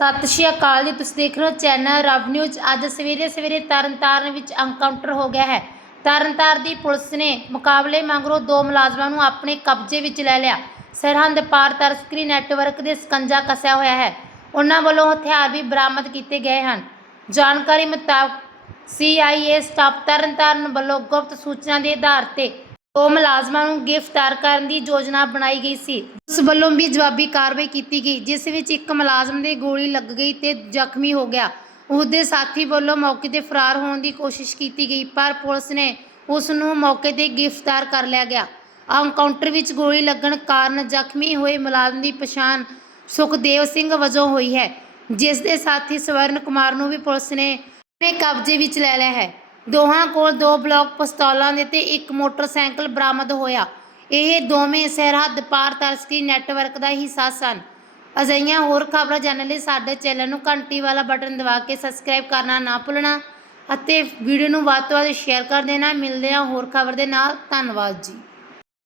ਸਤਿ ਸ਼੍ਰੀ ਅਕਾਲ ਜੀ। ਤੁਸੀਂ ਦੇਖ ਰਹੇ ਹੋ ਚੈਨਲ ਰਵ ਨਿਊਜ਼। ਅੱਜ ਸਵੇਰੇ ਸਵੇਰੇ ਤਰਨਤਾਰਨ ਵਿੱਚ ਐਨਕਾਊਂਟਰ ਹੋ ਗਿਆ ਹੈ। ਤਰਨਤਾਰਨ ਦੀ ਪੁਲਿਸ ਨੇ ਮੁਕਾਬਲੇ ਮਗਰੋਂ ਦੋ ਮੁਲਾਜ਼ਮਾਂ ਨੂੰ ਆਪਣੇ ਕਬਜ਼ੇ ਵਿੱਚ ਲੈ ਲਿਆ। ਸਰਹੰਦ ਪਾਰ ਤਰਸਕਰੀ ਨੈਟਵਰਕ ਦੇ ਸਕੰਜਾ ਕੱਸਿਆ ਹੋਇਆ ਹੈ। ਉਹਨਾਂ ਵੱਲੋਂ ਹਥਿਆਰ ਵੀ ਬਰਾਮਦ ਕੀਤੇ ਗਏ ਹਨ। ਜਾਣਕਾਰੀ ਮੁਤਾਬਕ ਸੀਆਈਏ ਸਟਾਫ ਤਰਨਤਾਰਨ ਵੱਲੋਂ ਗੁਪਤ ਸੂਚਨਾ ਦੇ ਆਧਾਰ ਤੇ ਦੋ ਮੁਲਾਜ਼ਮਾਂ ਨੂੰ ਗ੍ਰਿਫਤਾਰ ਕਰਨ ਦੀ ਯੋਜਨਾ ਬਣਾਈ ਗਈ ਸੀ। ਉਸ ਵੱਲੋਂ ਵੀ ਜਵਾਬੀ ਕਾਰਵਾਈ ਕੀਤੀ ਗਈ, ਜਿਸ ਵਿੱਚ ਇੱਕ ਮੁਲਾਜ਼ਮ ਦੇ ਗੋਲੀ ਲੱਗ ਗਈ ਤੇ ਜ਼ਖਮੀ ਹੋ ਗਿਆ। ਉਸਦੇ ਸਾਥੀ ਵੱਲੋਂ ਮੌਕੇ ਤੇ ਫਰਾਰ ਹੋਣ ਦੀ ਕੋਸ਼ਿਸ਼ ਕੀਤੀ ਗਈ, ਪਰ ਪੁਲਿਸ ਨੇ ਉਸ ਨੂੰ ਮੌਕੇ ਤੇ ਗ੍ਰਿਫਤਾਰ ਕਰ ਲਿਆ ਗਿਆ। ਐਨਕਾਊਂਟਰ ਵਿੱਚ ਗੋਲੀ ਲੱਗਣ ਕਾਰਨ ਜ਼ਖਮੀ ਹੋਏ ਮੁਲਾਜ਼ਮ ਦੀ ਪਛਾਣ ਸੁਖਦੇਵ ਸਿੰਘ ਵਜੋਂ ਹੋਈ ਹੈ, ਜਿਸ ਦੇ ਸਾਥੀ ਸਵਰਨ ਕੁਮਾਰ ਨੂੰ ਵੀ ਪੁਲਿਸ ਨੇ ਆਪਣੇ ਕਬਜ਼ੇ ਵਿੱਚ ਲੈ ਲਿਆ ਹੈ। ਦੋਹਾਂ ਕੋਲ ਦੋ ਬਲੌਕ ਪਿਸਤੌਲਾਂ ਦੇ ਤੇ ਇੱਕ ਮੋਟਰਸਾਈਕਲ ਬਰਾਮਦ ਹੋਇਆ। ਇਹ ਦੋਵੇਂ ਸਰਹੱਦ ਪਾਰ ਤਰਸਕੀ ਨੈਟਵਰਕ ਦਾ ਹਿੱਸਾ ਸਨ। ਅਜਿਹੀਆਂ ਹੋਰ ਖਬਰਾਂ ਜਾਣਨ ਲਈ ਸਾਡੇ ਚੈਨਲ ਨੂੰ ਘੰਟੀ ਵਾਲਾ ਬਟਨ ਦਬਾ ਕੇ ਸਬਸਕ੍ਰਾਈਬ ਕਰਨਾ ਨਾ ਭੁੱਲਣਾ ਅਤੇ ਵੀਡੀਓ ਨੂੰ ਵੱਧ ਤੋਂ ਵੱਧ ਸ਼ੇਅਰ ਕਰ ਦੇਣਾ। ਮਿਲਦੇ ਹਾਂ ਹੋਰ ਖਬਰ ਦੇ ਨਾਲ। ਧੰਨਵਾਦ ਜੀ।